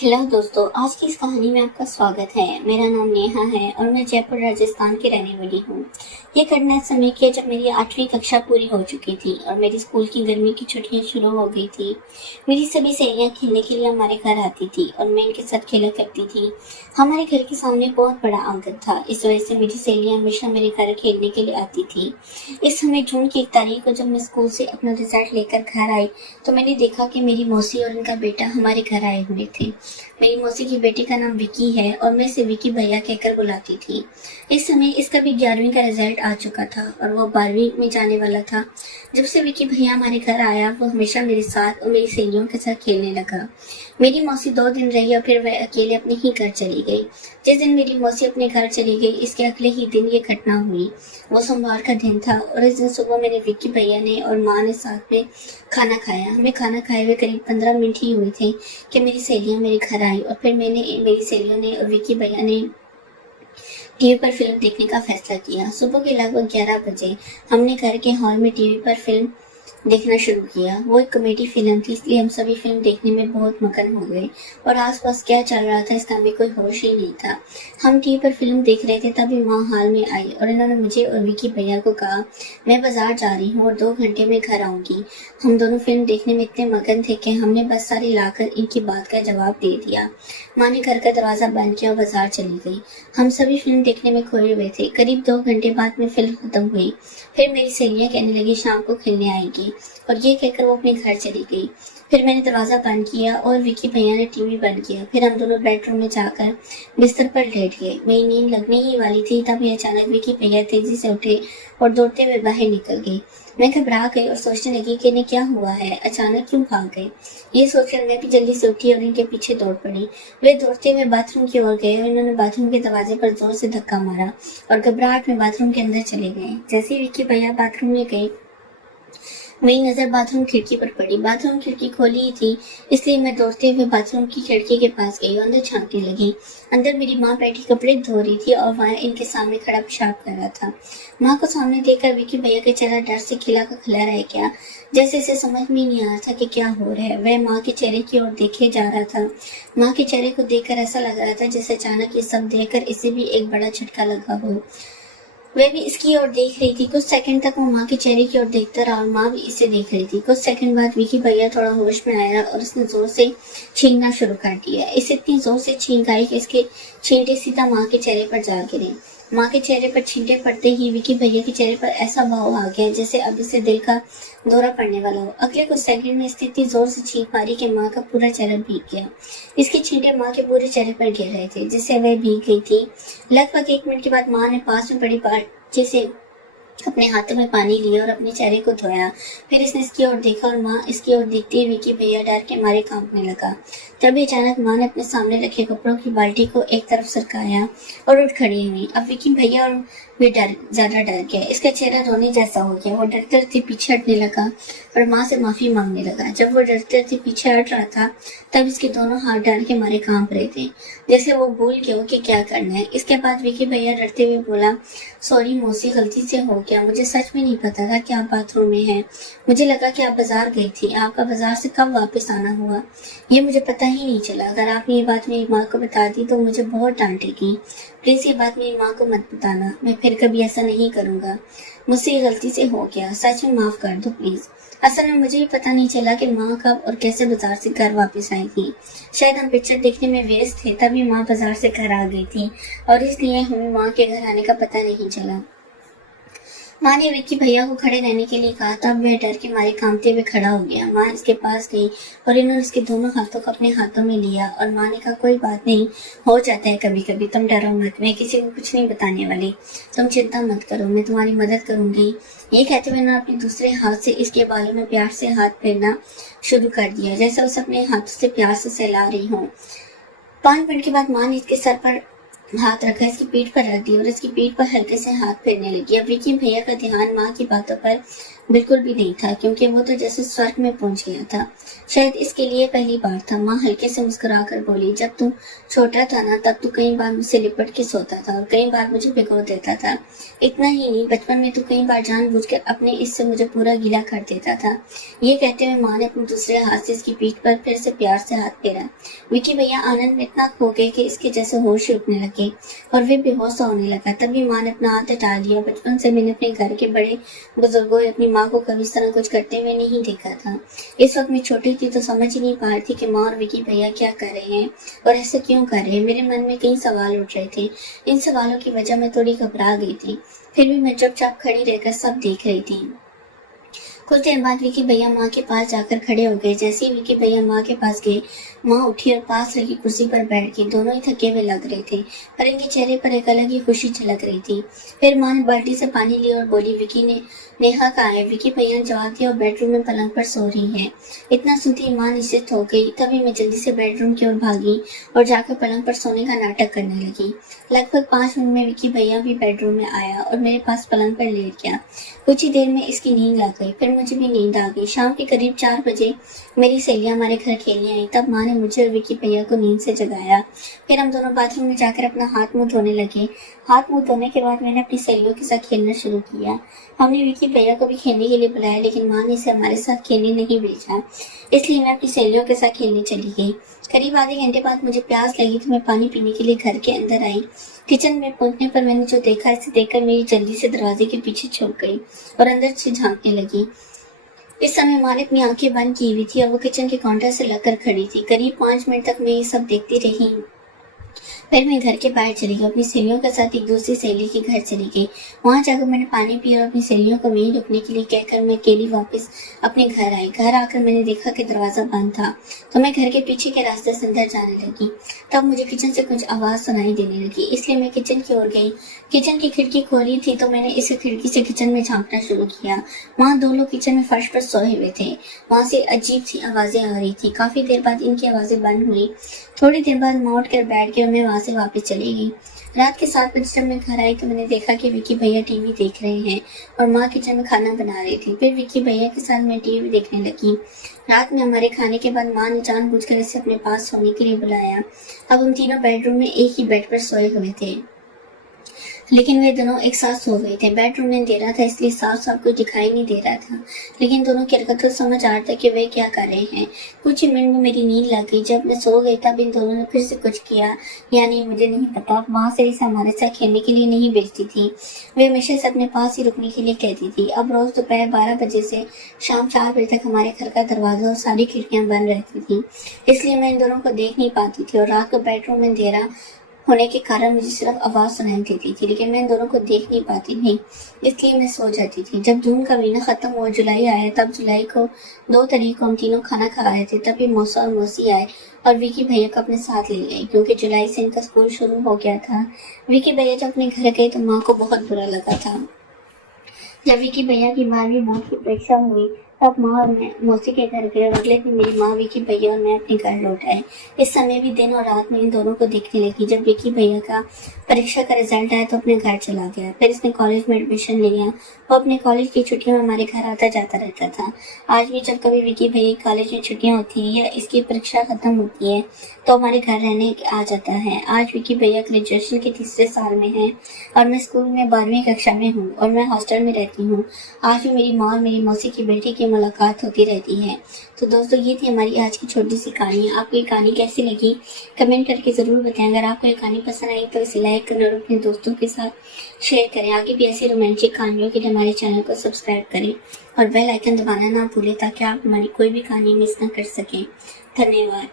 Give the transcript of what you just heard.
Hello दोस्तों, आज की इस कहानी में आपका स्वागत है। मेरा नाम नेहा है और मैं जयपुर राजस्थान की रहने वाली हूँ। ये घटना इस समय की है जब मेरी 8वीं कक्षा पूरी हो चुकी थी और मेरी स्कूल की गर्मी की छुट्टियां शुरू हो गई थी। मेरी सभी सहेलियां खेलने के लिए हमारे घर आती थी और मैं इनके साथ खेला करती थी। हमारे घर के सामने बहुत बड़ा आंगन था, इस वजह से मेरी सहेलियां हमेशा मेरे घर खेलने के लिए आती थी। इस समय जून की 1 तारीख को जब मैं स्कूल से अपना रिजल्ट लेकर घर आई तो मैंने देखा कि मेरी मौसी और उनका बेटा हमारे घर आए हुए थे। मेरी मौसी की बेटी का नाम विकी है और मैं इसे विकी भैया कहकर बुलाती थी। इस समय इसका भी 11वीं का रिजल्ट आ चुका था और वो 12वीं में जाने वाला था। जब से विकी भैया हमारे घर आया वो हमेशा मेरे साथ और मेरी सहेलियों के साथ खेलने लगा। मेरी मौसी 2 दिन रही और फिर वह अकेले अपने ही घर चली गई। जिस दिन मेरी मौसी अपने घर चली गई इसके अगले ही दिन ये घटना हुई। वो सोमवार का दिन था और इस दिन सुबह मेरे विक्की भैया ने और माँ ने साथ में खाना खाया। हमें खाना खाए हुए करीब 15 मिनट ही हुए थे कि मेरी सहेलियां मेरे घर आई और फिर मेरी सहेलियों ने और विक्की भैया ने टीवी पर फिल्म देखने का फैसला किया। सुबह के लगभग 11 बजे हमने घर के हॉल में टीवी पर फिल्म देखना शुरू किया। वो एक कॉमेडी फिल्म थी, इसलिए हम सभी फिल्म देखने में बहुत मगन हो गए और आसपास क्या चल रहा था इसका हमें कोई होश ही नहीं था। हम टीवी पर फिल्म देख रहे थे तभी माँ हॉल में आई और इन्होंने मुझे और विकी भैया को कहा, मैं बाजार जा रही हूँ और 2 घंटे में घर आऊंगी। हम दोनों फिल्म देखने में इतने मगन थे कि हमने बस सारी लाकर इनकी बात का जवाब दे दिया। माँ ने घर का दरवाजा बंद किया और बाजार चली गई। हम सभी फिल्म देखने में खोए हुए थे। करीब 2 घंटे बाद में फिल्म खत्म हुई। फिर मेरी सहेलियां कहने लगी शाम को खेलने आएगी और ये कहकर वो अपने घर चली गई। फिर मैंने दरवाजा बंद किया और विकी भैया ने टीवी बंद किया। फिर हम दोनों बेडरूम में जाकर बिस्तर पर लेट गए। मेरी नींद लगने ही वाली थी तभी अचानक विकी भैया तेजी से उठे और दौड़ते हुए बाहर निकल गए। मैं घबरा गई और सोचने लगी कि इन्हें क्या हुआ है, अचानक क्यों भाग गए। ये सोचकर मैं भी जल्दी से उठी और इनके पीछे दौड़ पड़ी। वे दौड़ते हुए बाथरूम की ओर गए और इन्होंने बाथरूम के दरवाजे पर जोर से धक्का मारा और घबराहट में बाथरूम के अंदर चले गए। जैसे ही विकी भैया बाथरूम में गए मेरी नजर बाथरूम खिड़की पर पड़ी। बाथरूम खिड़की खोली ही थी इसलिए मैं दौड़ते हुए बाथरूम की खिड़की के पास गई और अंदर झांकने लगी। अंदर मेरी माँ बैठी कपड़े धो रही थी और वहाँ इनके सामने खड़ा पेशाब कर रहा था। माँ को सामने देखकर विकी भैया का चेहरा डर से खिला का खिला रह गया। जैसे इसे समझ में नहीं आ रहा था कि क्या हो रहा है। वह माँ के चेहरे की ओर देखे जा रहा था। माँ के चेहरे को देखकर ऐसा लग रहा था जैसे अचानक ये सब देखकर इसे भी एक बड़ा झटका लगा हो। वह भी इसकी ओर देख रही थी। कुछ सेकंड तक वो माँ के चेहरे की ओर देखता रहा और माँ भी इसे देख रही थी। कुछ सेकंड बाद विकी भैया थोड़ा होश में आया और उसने जोर से छींकना शुरू कर दिया। इसे इतनी जोर से छींक आई कि इसके छींटे सीधा माँ के चेहरे पर जा गिरे। माँ के चेहरे पर छींटे पड़ते ही विकी भैया के चेहरे पर ऐसा भाव आ गया जैसे अब इसे दिल का दौरा पड़ने वाला हो। अगले कुछ सेकंड में इतनी जोर से छींक मारी कि माँ का पूरा चेहरा भीग गया। इसके छींटे माँ के पूरे चेहरे पर गिर रहे थे जिससे वह भीग गई थी। लगभग 1 मिनट के बाद माँ ने पास में पड़ी बाल्टी से अपने हाथों में पानी लिया और अपने चेहरे को धोया। फिर इसने इसकी ओर देखा और माँ इसकी ओर देखते हुए विकी भैया डर के मारे कांपने लगा। तभी अचानक माँ ने अपने सामने रखे कपड़ों की बाल्टी को एक तरफ सरकाया और उठ खड़ी हुई। अब विकी भैया और भी ज्यादा डर गया। इसका चेहरा रोने जैसा हो गया। वो डरते डरते पीछे हटने लगा और माँ से माफी मांगने लगा। जब वो डरते डरते पीछे हट रहा था तब इसके दोनों हाथ डर के मारे कांप रहे थे जैसे वो भूल गया हो कि क्या करना है। इसके बाद विकी भैया डरते हुए बोला, सॉरी मौसी, गलती से हो गया। मुझे सच में नहीं पता था कि आप बाथरूम में हैं। मुझे लगा कि आप बाजार गई थी। आपका बाजार से कब वापस आना हुआ ये मुझे पता ही नहीं चला। अगर आपने ये बात मेरी माँ को बता दी तो मुझे बहुत डांटेगी। प्लीज ये बात मेरी माँ को मत बताना। मैं फिर कभी ऐसा नहीं करूँगा। मुझसे ये गलती से हो गया। सच में माफ कर दो प्लीज। असल में मुझे भी पता नहीं चला कि माँ कब और कैसे बाजार से घर वापस आई थी। शायद हम पिक्चर देखने में व्यस्त थे तभी माँ बाजार से घर आ गई थी और इसलिए हमें माँ के घर आने का पता नहीं चला। माँ ने विक्की भैया को खड़े रहने के लिए कहा। तब वह डर के मारे कांपते हुए खड़ा हो गया। माँ इसके पास गई और इन्होंने इसके दोनों हाथों को अपने हाथों में लिया और माँ ने कहा, कोई बात नहीं, हो जाता है कभी कभी, तुम डरो मत, मैं किसी को कुछ नहीं बताने वाली, तुम चिंता मत करो, मैं तुम्हारी मदद करूंगी। ये कहते हुए अपने दूसरे हाथ से इसके बालों में प्यार से हाथ फेरना शुरू कर दिया जैसे उसे अपने हाथों से प्यार से सहला रही हो। 5 मिनट के बाद माँ ने इसके सर पर हाथ रखा, इसकी पीठ पर रख दिया और इसकी पीठ पर हल्के से हाथ फेरने लगी। अब विकी भैया का ध्यान माँ की बातों पर बिल्कुल भी नहीं था, क्योंकि वो तो जैसे स्वर्ग में पहुंच गया था। शायद इसके लिए पहली बार था। माँ हल्के से मुस्कुराकर बोली, जब तू छोटा था ना, तब तू कई बार मुझसे लिपट के सोता था और कई बार मुझे भिगो देता था। इतना ही नहीं, बचपन में तू कई बार जानबूझकर अपने इससे मुझे पूरा गीला कर देता था। ये कहते हुए माँ ने अपने दूसरे हाथ से इसकी पीठ पर फिर से प्यार से हाथ फेरा। विकी भैया आनंद में इतना खो गए कि इसके जैसे होश ही उठने लगे और वे बेहोश होने लगा। तभी माँ ने अपना हाथ हटा लिया। बचपन से मैंने अपने घर के बड़े बुजुर्गों अपनी माँ को कभी इस तरह कुछ करते हुए नहीं देखा था। इस वक्त मैं छोटी थी तो समझ ही नहीं पा रही थी कि माँ और विकी भैया क्या कर रहे हैं और ऐसे क्यों कर रहे हैं। मेरे मन में कई सवाल उठ रहे थे। इन सवालों की वजह मैं थोड़ी घबरा गई थी। फिर भी मैं चुपचाप खड़ी रहकर सब देख रही थी। कुछ देर बाद विकी भैया माँ के पास जाकर खड़े हो गए। जैसे ही विकी भैया माँ के पास गए, माँ उठी और पास रखी कुर्सी पर बैठ गई। दोनों ही थके हुए लग रहे थे, पर इनके चेहरे पर एक अलग ही खुशी झलक रही थी। फिर माँ ने बाल्टी से पानी लिया और बोली, विकी ने नेहा कहाँ है? विकी भैया ने जवाब दिया, और बेडरूम में पलंग पर सो रही है। इतना सुनते ही माँ निश्चित हो गई। तभी मैं जल्दी से बेडरूम की ओर भागी और जाकर पलंग पर सोने का नाटक करने लगी। लगभग 5 मिनट में विकी भैया भी बेडरूम में आया और मेरे पास पलंग पर लेट गया। कुछ ही देर में इसकी नींद लग गई, फिर मुझे भी नींद आ गई। शाम के करीब 4 बजे मेरी सहेलियां हमारे घर खेलने आई। तब माँ ने मुझे और विकी भैया को नींद से जगाया। फिर हम दोनों बाथरूम में जाकर अपना हाथ मुंह धोने लगे। हाथ मुंह धोने के बाद मैंने अपनी सहेलियों के साथ खेलना शुरू किया। हमने विकी भैया को भी खेलने के लिए बुलाया, लेकिन माँ ने इसे हमारे साथ खेलने नहीं भेजा, इसलिए मैं अपनी सहेलियों के साथ खेलने चली गई। करीब आधे घंटे बाद मुझे प्यास लगी तो मैं पानी पीने के लिए घर के अंदर आई। किचन में पहुंचने पर मैंने जो देखा, इसे देखकर मेरी जल्दी से दरवाजे के पीछे छुप गई और अंदर से झांकने लगी। इस समय माँ ने अपनी आंखें बंद की हुई थी और वो किचन के काउंटर से लगकर खड़ी थी। करीब 5 मिनट तक मैं ये सब देखती रही। फिर मैं घर के बाहर चली गई। अपनी सहेलियों के साथ एक दूसरी सहेली के घर चली गई। वहां जाकर मैंने पानी पिया और अपनी सहेलियों को वहीं रुकने के लिए कहकर मैं अकेली वापस अपने घर आई। घर आकर मैंने देखा कि दरवाजा बंद था, तो मैं घर के पीछे के रास्ते से अंदर जाने लगी। तब मुझे किचन से कुछ आवाज सुनाई देने लगी, इसलिए मैं किचन की ओर गई। किचन की खिड़की खोली थी तो मैंने इस खिड़की से किचन में झांकना शुरू किया। वहाँ 2 लोग किचन में फर्श पर सोए हुए थे। वहां से अजीब सी आवाजें आ रही थी। काफी देर बाद इनकी आवाजें बंद हुई। थोड़ी देर बाद माँ उठकर बैठ गई और मैं वहां से वापस चली गई। रात के 7 बजे जब मैं घर आई तो मैंने देखा कि विकी भैया टीवी देख रहे हैं और माँ किचन में खाना बना रही थी। फिर विकी भैया के साथ मैं टीवी देखने लगी। रात में हमारे खाने के बाद माँ ने जानबूझकर इसे अपने पास सोने के लिए बुलाया। अब हम तीनों बेडरूम में एक ही बेड पर सोए हुए थे, लेकिन वे दोनों एक साथ सो गए थे। बेडरूम में अंधेरा था, इसलिए साफ साफ कुछ दिखाई नहीं दे रहा था, लेकिन दोनों की हरकतों से समझ आ रहा था कि वे क्या कर रहे हैं। कुछ ही मिनट में मेरी नींद लग गई। जब मैं सो गई तब इन दोनों ने फिर से कुछ किया, यानी मुझे नहीं पता। वहां से इसे हमारे साथ खेलने के लिए नहीं भेजती थी, वे हमेशा से अपने पास ही रुकने के लिए कहती थी। अब रोज दोपहर 12 बजे से शाम 4 बजे तक हमारे घर का दरवाजा और सारी खिड़कियां बंद रहती थी, इसलिए मैं इन दोनों को देख नहीं पाती थी। और रात को बेडरूम में अंधेरा होने के कारण मुझे सिर्फ आवाज सुनाई देती थी, लेकिन मैं इन दोनों को देख नहीं पाती थी, इसलिए मैं सो जाती थी। जब जून का महीना खत्म हुआ, जुलाई आया, तब जुलाई को 2 तारीख को हम तीनों खाना खा रहे थे। तभी मौसा और मौसी आए और विकी भैया को अपने साथ ले गए, क्योंकि जुलाई से इनका स्कूल शुरू हो गया था। विकी भैया जब अपने घर गए तो माँ को बहुत बुरा लगा था। जब विकी भैया की 12वीं बोर्ड की परीक्षा हुई तब माँ और मैं मौसी के घर गए और अगले दिन मेरी माँ, विकी भैया और मैं अपने घर लौट आए। इस समय भी दिन और रात में इन दोनों को देखने लगी। जब विकी भैया का परीक्षा का रिजल्ट आया तो अपने घर चला गया। फिर इसने कॉलेज में एडमिशन लिया। वो अपने कॉलेज की छुट्टियों में हमारे घर आता जाता रहता था। आज भी जब कभी विकी भैया कॉलेज में छुट्टियां होती है या इसकी परीक्षा खत्म होती है तो हमारे घर रहने आ जाता है। आज विकी भैया ग्रेजुएशन के 3रे साल में है और मैं स्कूल में 12वीं कक्षा में हूँ और मैं हॉस्टल में रहती हूँ। आज भी मेरी माँ और मेरी मौसी की बेटी की मुलाकात होती रहती है। तो दोस्तों, ये थी हमारी आज की छोटी सी कहानी। आपको ये कहानी कैसी लगी कमेंट करके जरूर बताएं। अगर आपको ये कहानी पसंद आई तो इसे लाइक करें और अपने दोस्तों के साथ शेयर करें। आगे भी ऐसी रोमांटिक कहानियों के लिए हमारे चैनल को सब्सक्राइब करें और बेल आइकन दबाना ना भूलें ताकि आप हमारी कोई भी कहानी मिस ना कर सकें। धन्यवाद।